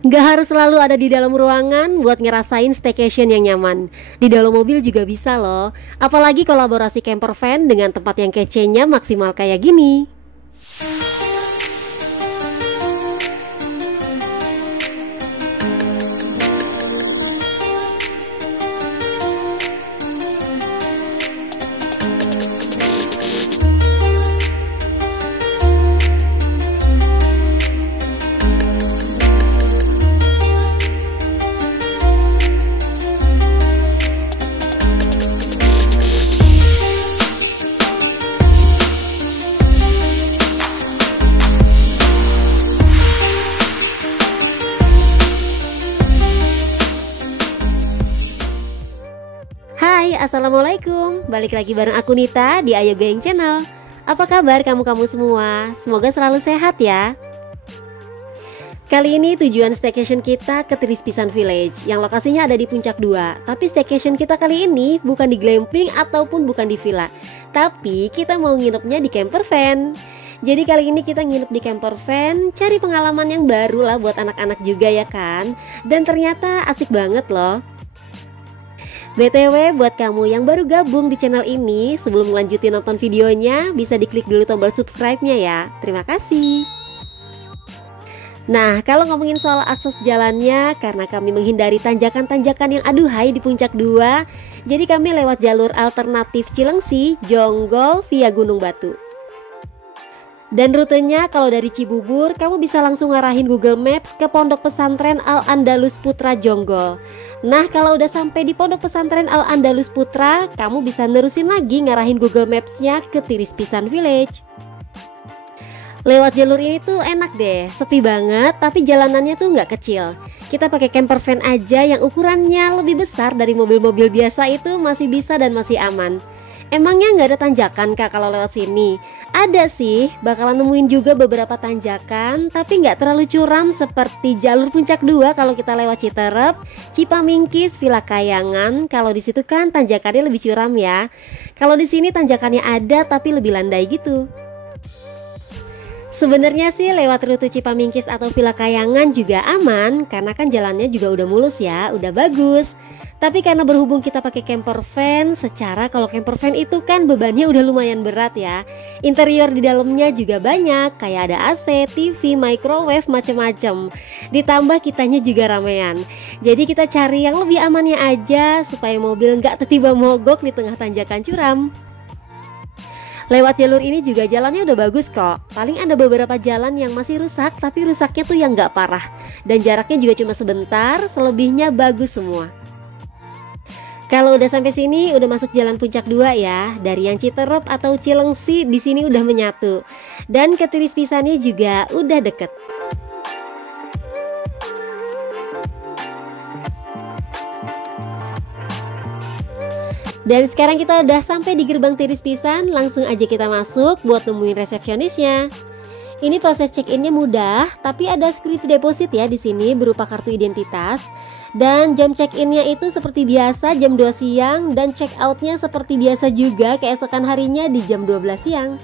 Nggak harus selalu ada di dalam ruangan buat ngerasain staycation yang nyaman. Di dalam mobil juga bisa loh. Apalagi kolaborasi camper van dengan tempat yang kece-nya maksimal kayak gini. Hai, assalamualaikum. Balik lagi bareng aku Nita di Ayo Geng Channel. Apa kabar kamu-kamu semua? Semoga selalu sehat ya. Kali ini tujuan staycation kita ke Trispisan Village yang lokasinya ada di Puncak 2. Tapi staycation kita kali ini bukan di glamping ataupun bukan di villa, tapi kita mau nginepnya di camper van. Jadi kali ini kita nginep di camper van, cari pengalaman yang baru lah buat anak-anak juga ya kan. Dan ternyata asik banget loh. BTW buat kamu yang baru gabung di channel ini, sebelum melanjutin nonton videonya, bisa diklik dulu tombol subscribe-nya ya. Terima kasih. Nah, kalau ngomongin soal akses jalannya, karena kami menghindari tanjakan-tanjakan yang aduhai di Puncak 2, jadi kami lewat jalur alternatif Cilengsi, Jonggol via Gunung Batu. Dan rutenya kalau dari Cibubur, kamu bisa langsung ngarahin Google Maps ke Pondok Pesantren Al-Andalus Putra Jonggol. Nah, kalau udah sampai di Pondok Pesantren Al-Andalus Putra, kamu bisa nerusin lagi ngarahin Google Maps-nya ke Trispisan Village. Lewat jalur ini tuh enak deh, sepi banget, tapi jalanannya tuh nggak kecil. Kita pakai camper van aja yang ukurannya lebih besar dari mobil-mobil biasa itu masih bisa dan masih aman. Emangnya nggak ada tanjakan kak kalau lewat sini? Ada sih, bakalan nemuin juga beberapa tanjakan, tapi nggak terlalu curam seperti jalur Puncak 2 kalau kita lewat Citerep, Cipamingkis, Villa Kayangan. Kalau di situ kan tanjakannya lebih curam ya. Kalau di sini tanjakannya ada tapi lebih landai gitu. Sebenarnya sih lewat rute Cipamingkis atau Villa Kayangan juga aman, karena kan jalannya juga udah mulus ya, udah bagus. Tapi karena berhubung kita pakai camper van, secara kalau camper van itu kan bebannya udah lumayan berat ya. Interior di dalamnya juga banyak, kayak ada AC, TV, microwave, macem-macem. Ditambah kitanya juga ramean. Jadi kita cari yang lebih amannya aja supaya mobil nggak tiba-tiba mogok di tengah tanjakan curam. Lewat jalur ini juga jalannya udah bagus kok. Paling ada beberapa jalan yang masih rusak, tapi rusaknya tuh yang nggak parah. Dan jaraknya juga cuma sebentar, selebihnya bagus semua. Kalau udah sampai sini udah masuk jalan Puncak 2 ya. Dari yang Citerep atau Cilengsi di sini udah menyatu. Dan ke Trispisannya juga udah deket. Dan sekarang kita udah sampai di gerbang Trispisan, langsung aja kita masuk buat nemuin resepsionisnya. Ini proses check-innya mudah, tapi ada security deposit ya di sini berupa kartu identitas. Dan jam check-innya itu seperti biasa jam 2 siang dan check-outnya seperti biasa juga keesokan harinya di jam 12 siang.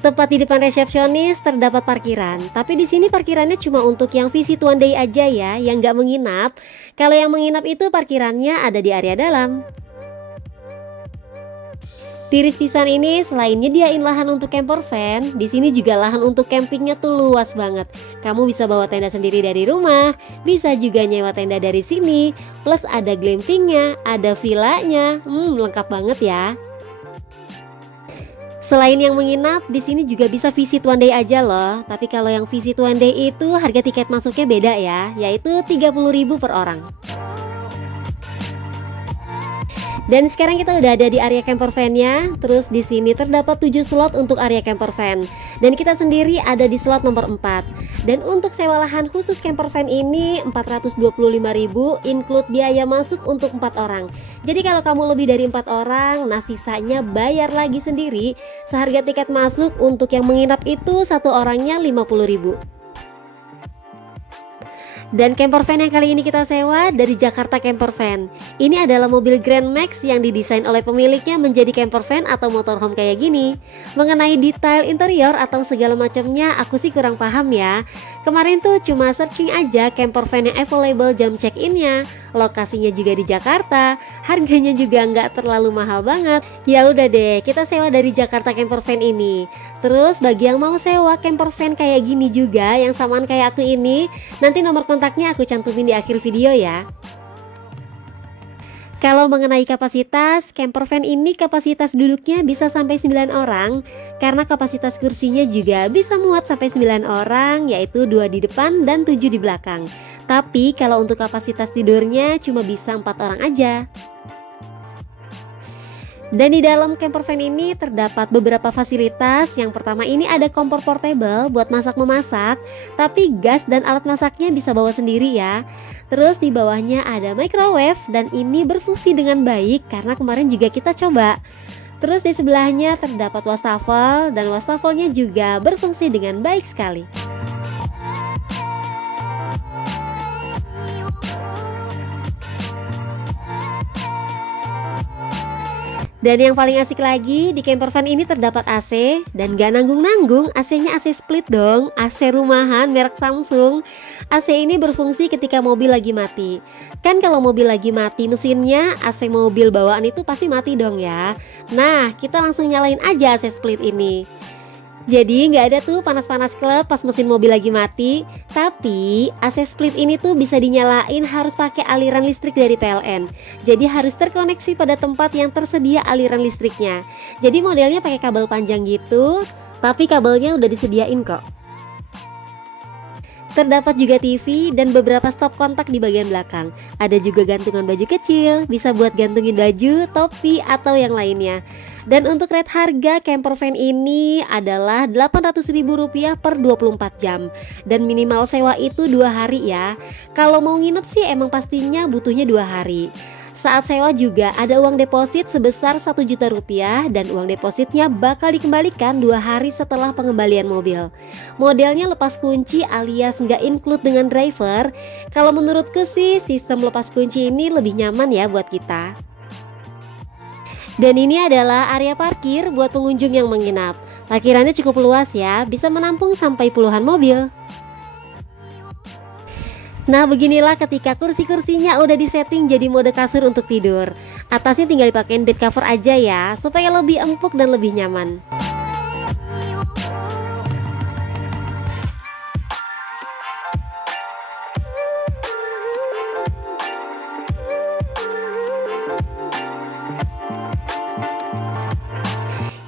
Tepat di depan resepsionis terdapat parkiran, tapi di sini parkirannya cuma untuk yang visit one day aja ya, yang nggak menginap. Kalau yang menginap itu parkirannya ada di area dalam. Trispisan ini selain nyediain lahan untuk camper van, di sini juga lahan untuk campingnya tuh luas banget. Kamu bisa bawa tenda sendiri dari rumah, bisa juga nyewa tenda dari sini, plus ada glampingnya, ada villanya, lengkap banget ya. Selain yang menginap, di sini juga bisa visit one day aja loh. Tapi kalau yang visit one day itu harga tiket masuknya beda ya, yaitu 30.000 per orang. Dan sekarang kita udah ada di area camper van-nya. Terus di sini terdapat 7 slot untuk area camper van. Dan kita sendiri ada di slot nomor 4. Dan untuk sewa lahan khusus camper van ini 425.000 include biaya masuk untuk 4 orang. Jadi kalau kamu lebih dari 4 orang, nah sisanya bayar lagi sendiri. Seharga tiket masuk untuk yang menginap itu satu orangnya 50.000. Dan camper van yang kali ini kita sewa dari Jakarta Camper Van. Ini adalah mobil Grand Max yang didesain oleh pemiliknya menjadi camper van atau motorhome kayak gini. Mengenai detail interior atau segala macamnya aku sih kurang paham ya. Kemarin tuh cuma searching aja camper van yang available jam check-innya. Lokasinya juga di Jakarta, harganya juga nggak terlalu mahal banget. Ya udah deh, kita sewa dari Jakarta Camper Van ini. Terus bagi yang mau sewa camper van kayak gini juga, yang samaan kayak aku ini, nanti nomor kontaknya aku cantumin di akhir video ya. Kalau mengenai kapasitas, camper van ini kapasitas duduknya bisa sampai 9 orang. Karena kapasitas kursinya juga bisa muat sampai 9 orang, yaitu 2 di depan dan 7 di belakang. Tapi kalau untuk kapasitas tidurnya cuma bisa 4 orang aja. Dan di dalam camper van ini terdapat beberapa fasilitas. Yang pertama ini ada kompor portable buat masak-memasak, tapi gas dan alat masaknya bisa bawa sendiri ya. Terus di bawahnya ada microwave dan ini berfungsi dengan baik karena kemarin juga kita coba. Terus di sebelahnya terdapat wastafel dan wastafelnya juga berfungsi dengan baik sekali. Dan yang paling asik lagi, di camper van ini terdapat AC. Dan gak nanggung-nanggung, AC-nya AC split dong, AC rumahan merek Samsung. AC ini berfungsi ketika mobil lagi mati. Kan kalau mobil lagi mati mesinnya, AC mobil bawaan itu pasti mati dong ya. Nah, kita langsung nyalain aja AC split ini. Jadi nggak ada tuh panas-panas klep pas mesin mobil lagi mati. Tapi AC split ini tuh bisa dinyalain harus pakai aliran listrik dari PLN. Jadi harus terkoneksi pada tempat yang tersedia aliran listriknya. Jadi modelnya pakai kabel panjang gitu, tapi kabelnya udah disediain kok. Terdapat juga TV dan beberapa stop kontak di bagian belakang. Ada juga gantungan baju kecil, bisa buat gantungin baju, topi, atau yang lainnya. Dan untuk rate harga camper van ini adalah Rp800.000 per 24 jam. Dan minimal sewa itu 2 hari ya. Kalau mau nginep sih emang pastinya butuhnya 2 hari. Saat sewa juga ada uang deposit sebesar Rp1 juta dan uang depositnya bakal dikembalikan 2 hari setelah pengembalian mobil. Modelnya lepas kunci alias nggak include dengan driver. Kalau menurutku sih sistem lepas kunci ini lebih nyaman ya buat kita. Dan ini adalah area parkir buat pengunjung yang menginap. Parkirannya cukup luas ya, bisa menampung sampai puluhan mobil. Nah beginilah ketika kursi-kursinya udah disetting jadi mode kasur untuk tidur. Atasnya tinggal dipakein bed cover aja ya, supaya lebih empuk dan lebih nyaman.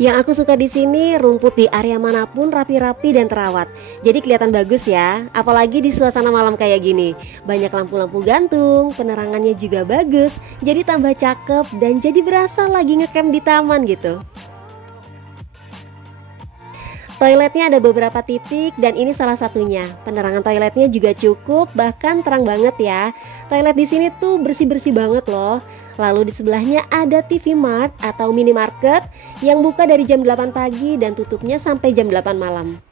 Yang aku suka di sini, rumput di area manapun rapi-rapi dan terawat. Jadi kelihatan bagus ya, apalagi di suasana malam kayak gini. Banyak lampu-lampu gantung, penerangannya juga bagus, jadi tambah cakep dan jadi berasa lagi ngecamp di taman gitu. Toiletnya ada beberapa titik dan ini salah satunya. Penerangan toiletnya juga cukup, bahkan terang banget ya. Toilet di sini tuh bersih-bersih banget loh. Lalu di sebelahnya ada TV Mart atau minimarket yang buka dari jam 8 pagi dan tutupnya sampai jam 8 malam.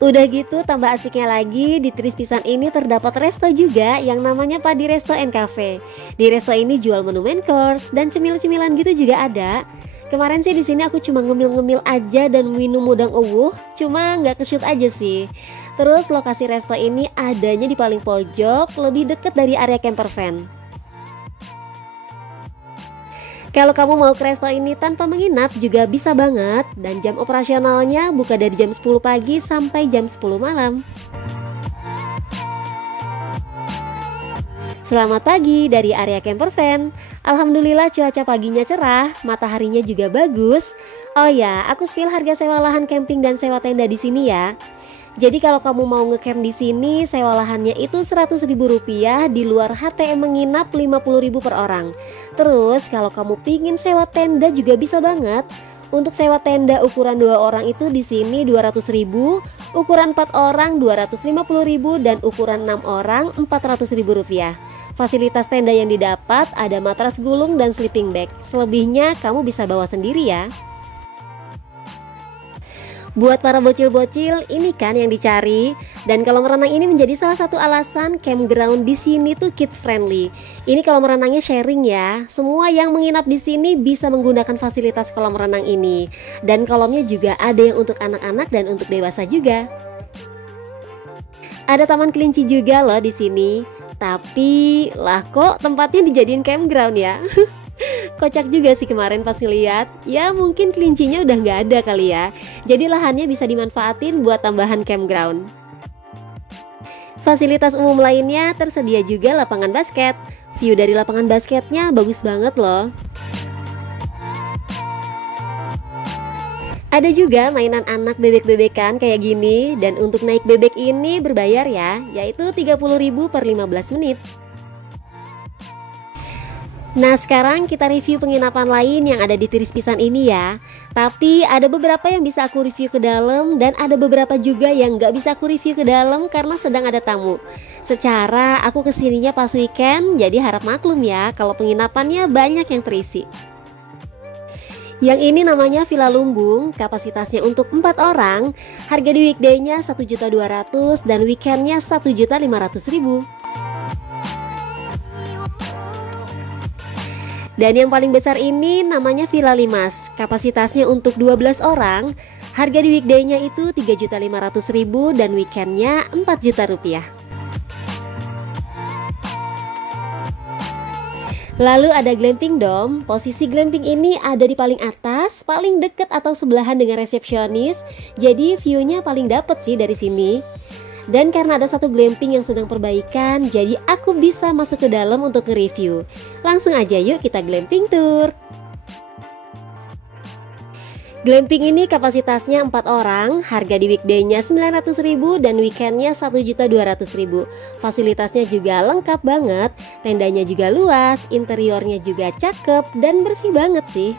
Udah gitu tambah asiknya lagi, di Tris Pisan ini terdapat resto juga yang namanya Padi Resto and Cafe. Di resto ini jual menu main course dan cemil-cemilan gitu juga ada. Kemarin sih di sini aku cuma ngemil-ngemil aja dan minum udang uwuh, cuma nggak ke-shoot aja sih. Terus lokasi resto ini adanya di paling pojok, lebih deket dari area camper van. Kalau kamu mau ke resto ini tanpa menginap juga bisa banget. Dan jam operasionalnya buka dari jam 10 pagi sampai jam 10 malam. Selamat pagi dari area camper van. Alhamdulillah cuaca paginya cerah, mataharinya juga bagus. Oh ya, aku spill harga sewa lahan camping dan sewa tenda di sini ya. Jadi kalau kamu mau ngecamp di sini, sewa lahannya itu Rp100.000, di luar HTM menginap Rp50.000 per orang. Terus kalau kamu pingin sewa tenda juga bisa banget. Untuk sewa tenda ukuran 2 orang itu di sini 200.000, ukuran 4 orang 250.000 dan ukuran 6 orang 400.000 rupiah. Fasilitas tenda yang didapat ada matras gulung dan sleeping bag. Selebihnya kamu bisa bawa sendiri ya. Buat para bocil-bocil, ini kan yang dicari. Dan kolam renang ini menjadi salah satu alasan campground di sini tuh kids friendly. Ini kolam renangnya sharing ya. Semua yang menginap di sini bisa menggunakan fasilitas kolam renang ini. Dan kolamnya juga ada yang untuk anak-anak dan untuk dewasa juga. Ada taman kelinci juga loh di sini. Tapi lah kok tempatnya dijadiin campground ya. Kocak juga sih kemarin pas ngeliat. Ya mungkin kelincinya udah nggak ada kali ya. Jadi lahannya bisa dimanfaatin buat tambahan campground. Fasilitas umum lainnya tersedia juga lapangan basket. View dari lapangan basketnya bagus banget loh. Ada juga mainan anak bebek-bebekan kayak gini. Dan untuk naik bebek ini berbayar ya, yaitu 30.000 per 15 menit. Nah sekarang kita review penginapan lain yang ada di Tiris Pisan ini ya. Tapi ada beberapa yang bisa aku review ke dalam dan ada beberapa juga yang gak bisa aku review ke dalam karena sedang ada tamu. Secara aku kesininya pas weekend, jadi harap maklum ya kalau penginapannya banyak yang terisi. Yang ini namanya Villa Lumbung, kapasitasnya untuk 4 orang. Harga di weekday-nya 1.200.000 dan weekend-nya 1.500.000. Dan yang paling besar ini namanya Villa Limas. Kapasitasnya untuk 12 orang. Harga di weekday-nya itu 3.500.000 dan weekend-nya 4 juta rupiah. Lalu ada glamping dome. Posisi glamping ini ada di paling atas, paling deket atau sebelahan dengan resepsionis. Jadi view-nya paling dapet sih dari sini. Dan karena ada satu glamping yang sedang perbaikan, jadi aku bisa masuk ke dalam untuk nge-review. Langsung aja yuk kita glamping tour. Glamping ini kapasitasnya 4 orang, harga di weekday-nya 900.000 dan weekend-nya 1.200.000. Fasilitasnya juga lengkap banget, tendanya juga luas, interiornya juga cakep dan bersih banget sih.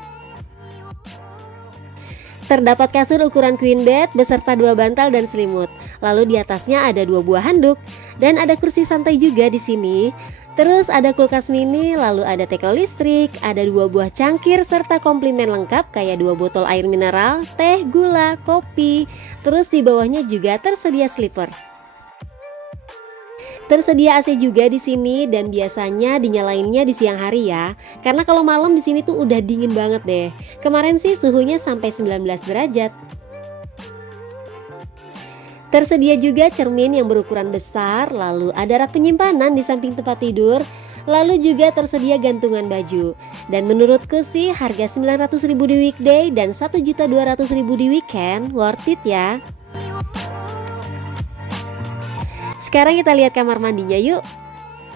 Terdapat kasur ukuran queen bed beserta 2 bantal dan selimut. Lalu di atasnya ada 2 buah handuk dan ada kursi santai juga di sini. Terus ada kulkas mini, lalu ada teko listrik, ada 2 buah cangkir serta komplimen lengkap kayak 2 botol air mineral, teh, gula, kopi. Terus di bawahnya juga tersedia slippers. Tersedia AC juga di sini dan biasanya dinyalainnya di siang hari ya. Karena kalau malam di sini tuh udah dingin banget deh. Kemarin sih suhunya sampai 19 derajat. Tersedia juga cermin yang berukuran besar, lalu ada rak penyimpanan di samping tempat tidur, lalu juga tersedia gantungan baju. Dan menurutku sih harga 900.000 di weekday dan 1.200.000 di weekend worth it ya. Sekarang kita lihat kamar mandinya yuk.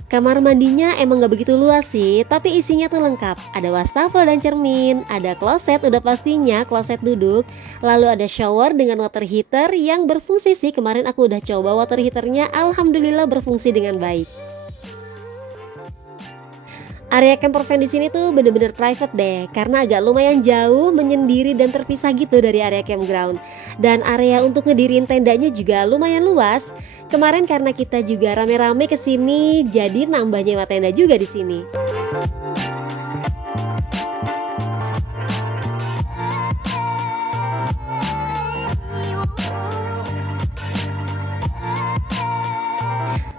Kamar mandinya emang gak begitu luas sih, tapi isinya tuh lengkap. Ada wastafel dan cermin, ada kloset udah pastinya, kloset duduk. Lalu ada shower dengan water heater yang berfungsi sih. Kemarin aku udah coba water heaternya, alhamdulillah berfungsi dengan baik. Area camper van di sini tuh bener-bener private deh, karena agak lumayan jauh, menyendiri dan terpisah gitu dari area campground. Dan area untuk ngedirin tendanya juga lumayan luas. Kemarin karena kita juga rame-rame kesini, jadi nambah nyewa tenda juga di sini.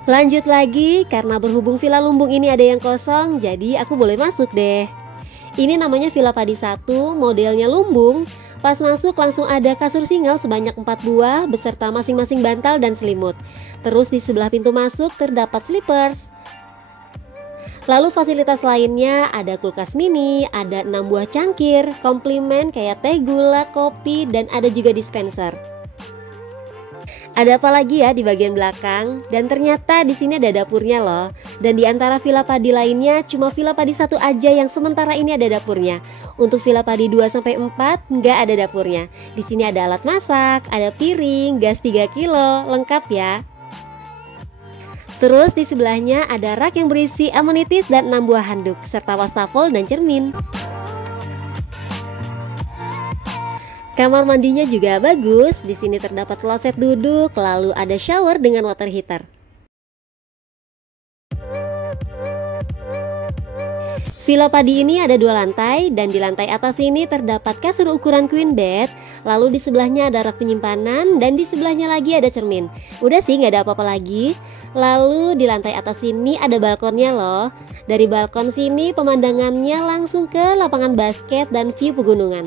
Lanjut lagi, karena berhubung Villa Lumbung ini ada yang kosong, jadi aku boleh masuk deh. Ini namanya Villa Padi 1, modelnya lumbung. Pas masuk langsung ada kasur single sebanyak 4 buah beserta masing-masing bantal dan selimut. Terus di sebelah pintu masuk terdapat slippers. Lalu fasilitas lainnya ada kulkas mini, ada 6 buah cangkir, komplimen kayak teh, gula, kopi, dan ada juga dispenser. Ada apa lagi ya di bagian belakang? Dan ternyata di sini ada dapurnya loh. Dan di antara Villa Padi lainnya cuma Villa Padi 1 aja yang sementara ini ada dapurnya. Untuk Villa Padi 2 sampai 4 nggak ada dapurnya. Di sini ada alat masak, ada piring, gas 3 kilo, lengkap ya. Terus di sebelahnya ada rak yang berisi amenities dan 6 buah handuk serta wastafel dan cermin. Kamar mandinya juga bagus. Di sini terdapat kloset duduk, lalu ada shower dengan water heater. Villa Padi ini ada 2 lantai dan di lantai atas ini terdapat kasur ukuran queen bed. Lalu di sebelahnya ada rak penyimpanan dan di sebelahnya lagi ada cermin. Udah sih, nggak ada apa-apa lagi. Lalu di lantai atas ini ada balkonnya loh. Dari balkon sini pemandangannya langsung ke lapangan basket dan view pegunungan.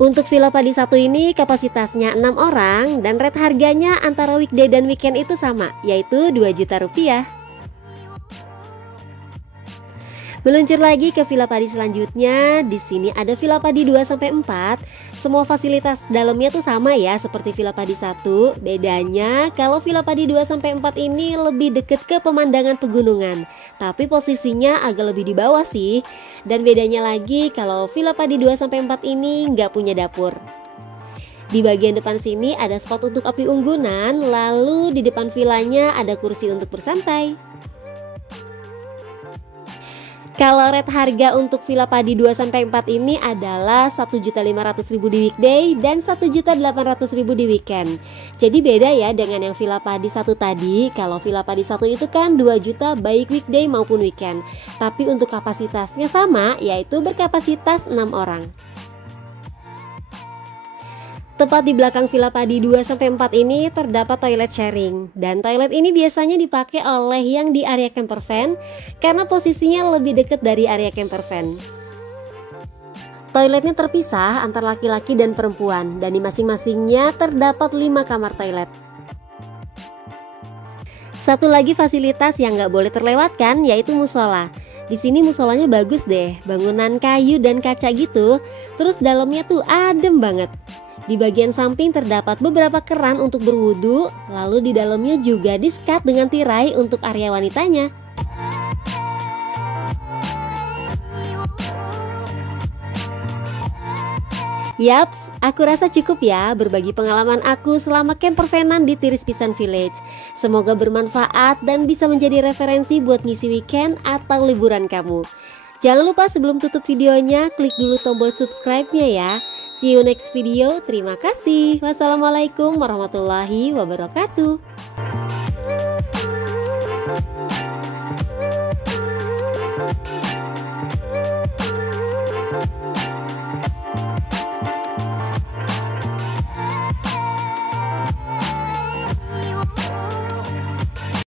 Untuk Villa Padi 1 ini kapasitasnya 6 orang dan rate harganya antara weekday dan weekend itu sama, yaitu 2 juta rupiah. Meluncur lagi ke Villa Padi selanjutnya. Di sini ada Villa Padi 2-4. Semua fasilitas dalamnya tuh sama ya seperti Villa Padi 1. Bedanya kalau Villa Padi 2-4 ini lebih deket ke pemandangan pegunungan, tapi posisinya agak lebih di bawah sih. Dan bedanya lagi kalau Villa Padi 2-4 ini nggak punya dapur. Di bagian depan sini ada spot untuk api unggunan. Lalu di depan villanya ada kursi untuk bersantai. Kalau rate harga untuk Villa Padi 2-4 ini adalah 1.500.000 di weekday dan 1.800.000 di weekend. Jadi beda ya dengan yang Villa Padi 1 tadi. Kalau Villa Padi 1 itu kan 2 juta baik weekday maupun weekend. Tapi untuk kapasitasnya sama, yaitu berkapasitas 6 orang. Tepat di belakang Villa Padi 2-4 ini terdapat toilet sharing. Dan toilet ini biasanya dipakai oleh yang di area camper van karena posisinya lebih dekat dari area camper van. Toiletnya terpisah antar laki-laki dan perempuan dan di masing-masingnya terdapat 5 kamar toilet. Satu lagi fasilitas yang nggak boleh terlewatkan yaitu musola. Di sini musolanya bagus deh, bangunan kayu dan kaca gitu. Terus dalamnya tuh adem banget. Di bagian samping terdapat beberapa keran untuk berwudu, lalu di dalamnya juga di-skat dengan tirai untuk area wanitanya. Yaps, aku rasa cukup ya berbagi pengalaman aku selama camper van-an di Tiris Pisan Village. Semoga bermanfaat dan bisa menjadi referensi buat ngisi weekend atau liburan kamu. Jangan lupa sebelum tutup videonya, klik dulu tombol subscribe-nya ya. See you next video. Terima kasih. Wassalamualaikum warahmatullahi wabarakatuh.